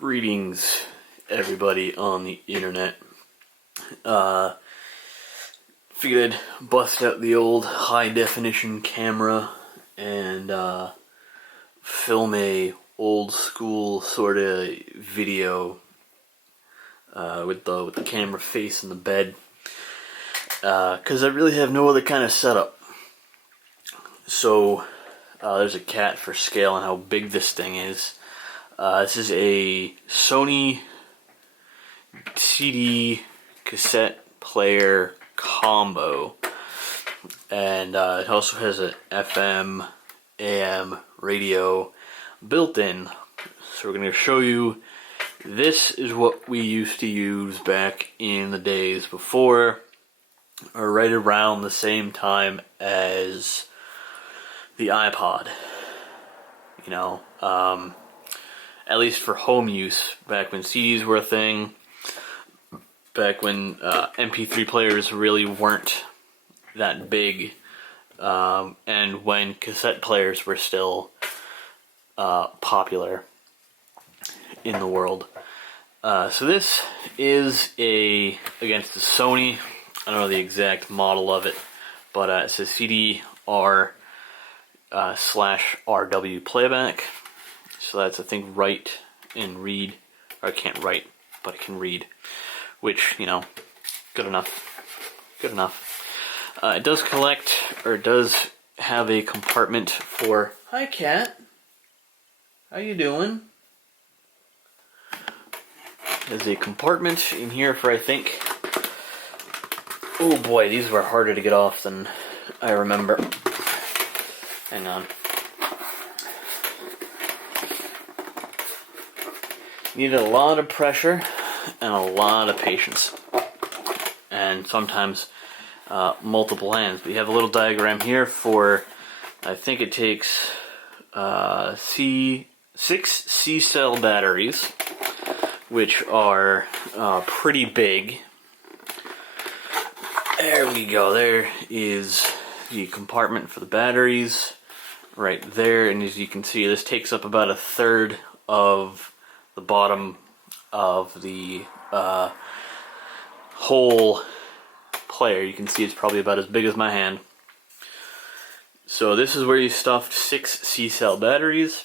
Greetings, everybody on the internet. Figured I'd bust out the old high-definition camera and film a old-school sort of video with the camera facing the bed, because I really have no other kind of setup. So there's a cat for scale on how big this thing is. This is a Sony CD cassette player combo, and it also has an FM, AM radio built in. So we're going to show you, this is what we used to use back in the days before, or right around the same time as the iPod. You know, at least for home use, back when CDs were a thing, back when MP3 players really weren't that big, and when cassette players were still popular in the world. So this is against the Sony. I don't know the exact model of it, but it says CDR /RW playback. So that's, I think, write and read. Or I can't write, but I can read. Which, you know, good enough. Good enough. It does collect, or it does have a compartment for... Hi, cat. How you doing? There's a compartment in here for, I think... Oh boy, these were harder to get off than I remember. Hang on. Needed a lot of pressure and a lot of patience, and sometimes multiple hands. We have a little diagram here for, I think it takes 6 C-cell batteries, which are pretty big. There we go. There is the compartment for the batteries right there, and as you can see, this takes up about a third of the bottom of the whole player. You can see it's probably about as big as my hand. So this is where you stuffed 6 C-cell batteries,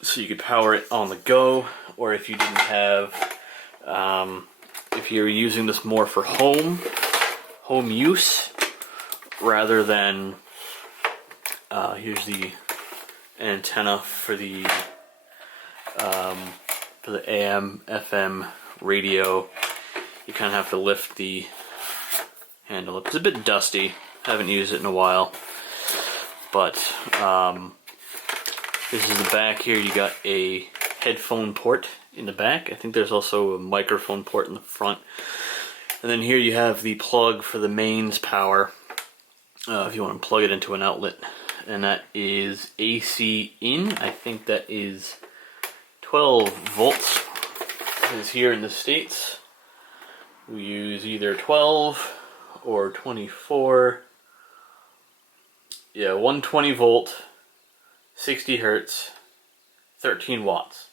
so you could power it on the go, or if you didn't have, if you're using this more for home use, rather than, here's the antenna for the AM, FM radio. You kind of have to lift the handle up. It's a bit dusty. Haven't used it in a while. But this is the back here. You got a headphone port in the back. I think there's also a microphone port in the front. And then here you have the plug for the mains power, if you want to plug it into an outlet. And that is AC in. I think that is 12 volts. Because here in the States, we use either 12 or 24. Yeah, 120 volt, 60 hertz, 13 watts.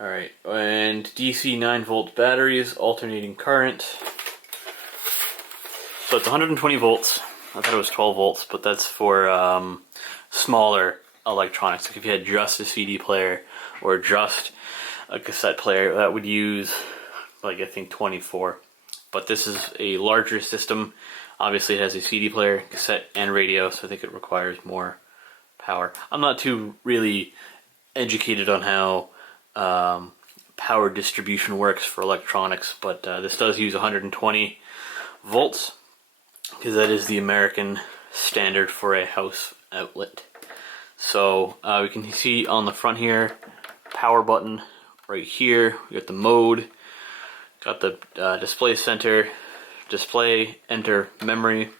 Alright, and DC 9 volt batteries, alternating current. So it's 120 volts. I thought it was 12 volts, but that's for smaller electronics. Like if you had just a CD player or just a cassette player, that would use, like, I think 24. But this is a larger system. Obviously it has a CD player, cassette, and radio, so I think it requires more power. I'm not too really educated on how power distribution works for electronics, but this does use 120 volts, because that is the American standard for a house outlet. So we can see on the front here, power button right here. We got the mode, got the display center, display, enter, memory.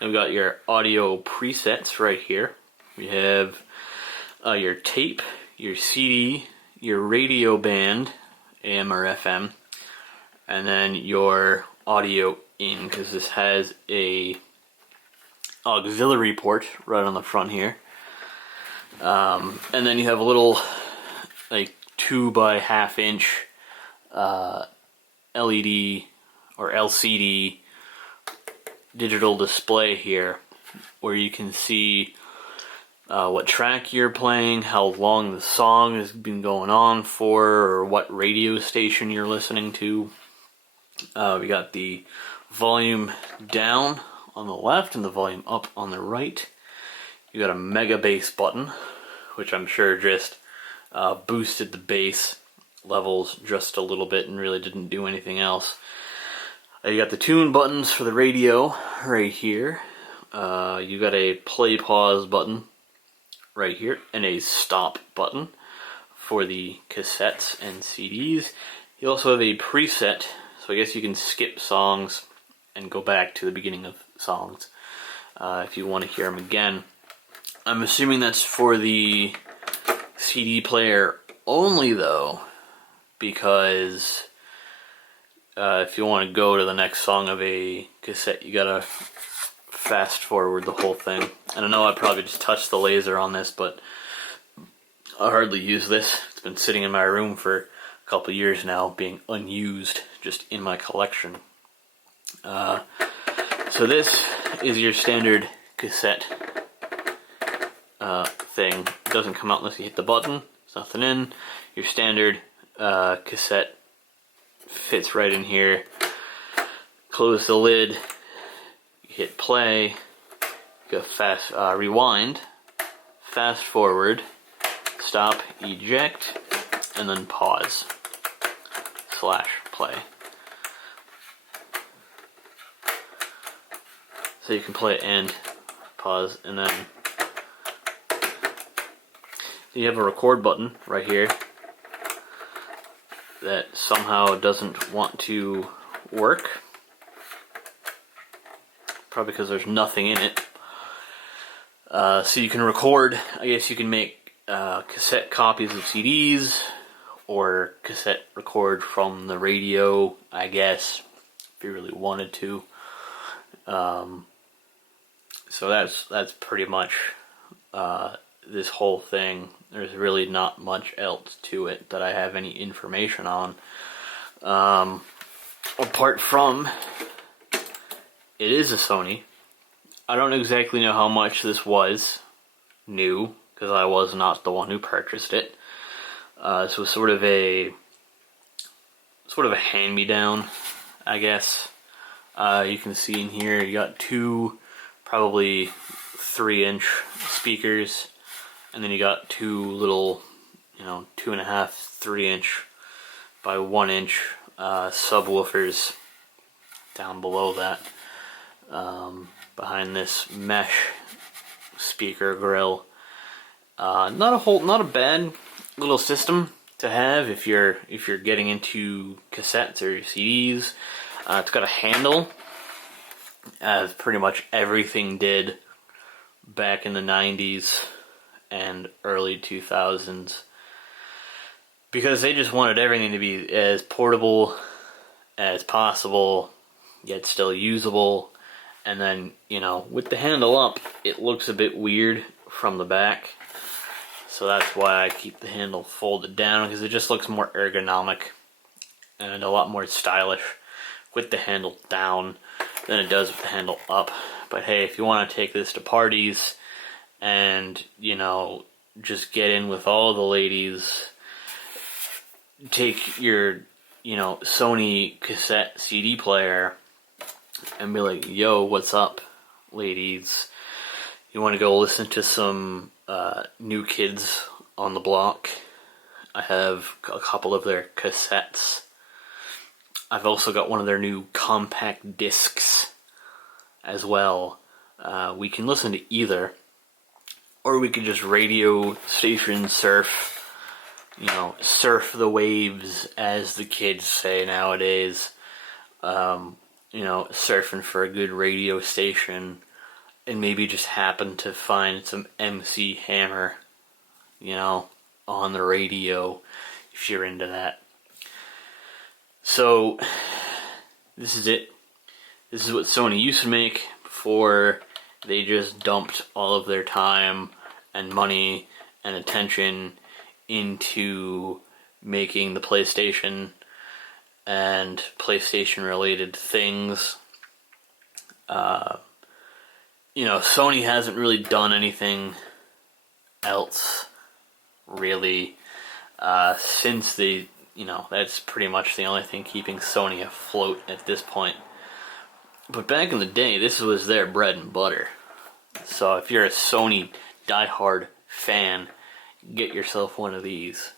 And we got your audio presets right here. We have your tape, your CD, your radio band, AM or FM, and then your audio in, because this has a auxiliary port right on the front here. And then you have a little, like, 2x1/2 inch LED or LCD digital display here, where you can see what track you're playing, how long the song has been going on for, or what radio station you're listening to. We got the volume down on the left and the volume up on the right. You got a mega bass button, which I'm sure just boosted the bass levels just a little bit and really didn't do anything else. You got the tune buttons for the radio right here. You got a play pause button right here and a stop button for the cassettes and CDs. You also have a preset, so I guess you can skip songs and go back to the beginning of songs if you want to hear them again. I'm assuming that's for the CD player only though, because if you want to go to the next song of a cassette, you gotta fast forward the whole thing. And I know I probably just touched the laser on this, but I hardly use this. It's been sitting in my room for a couple years now, being unused, just in my collection. So this is your standard cassette thing. It doesn't come out unless you hit the button. There's nothing in. Your standard cassette fits right in here. Close the lid. You hit play. Go fast rewind. Fast forward. Stop. Eject. And then pause. / play. So you can play and pause, and then you have a record button right here that somehow doesn't want to work. Probably because there's nothing in it. So you can record, I guess you can make cassette copies of CDs, or cassette record from the radio, I guess, if you really wanted to. So that's pretty much this whole thing. There's really not much else to it that I have any information on. Apart from, it is a Sony. I don't exactly know how much this was new, because I was not the one who purchased it. This was sort of a hand-me-down, I guess. You can see in here you got two, probably 3-inch speakers, and then you got two little, 2.5, 3-inch by 1-inch subwoofers down below that, behind this mesh speaker grill. Not a bad little system to have if you're getting into cassettes or CDs. It's got a handle, as pretty much everything did back in the 90s and early 2000s, because they just wanted everything to be as portable as possible, yet still usable. And then, with the handle up, it looks a bit weird from the back. So that's why I keep the handle folded down, because it just looks more ergonomic and a lot more stylish with the handle down than it does with the handle up. But hey, if you want to take this to parties and, just get in with all the ladies, take your, Sony cassette CD player and be like, yo, what's up, ladies? You want to go listen to some New Kids on the Block? I have a couple of their cassettes. I've also got one of their new compact discs as well. We can listen to either, or we could just radio station surf, surf the waves, as the kids say nowadays. Surfing for a good radio station, and maybe just happen to find some MC Hammer, on the radio, if you're into that. So, this is it. This is what Sony used to make before they just dumped all of their time and money and attention into making the PlayStation and PlayStation related things. Sony hasn't really done anything else really since they, that's pretty much the only thing keeping Sony afloat at this point. But back in the day, this was their bread and butter. So if you're a Sony diehard fan, get yourself one of these.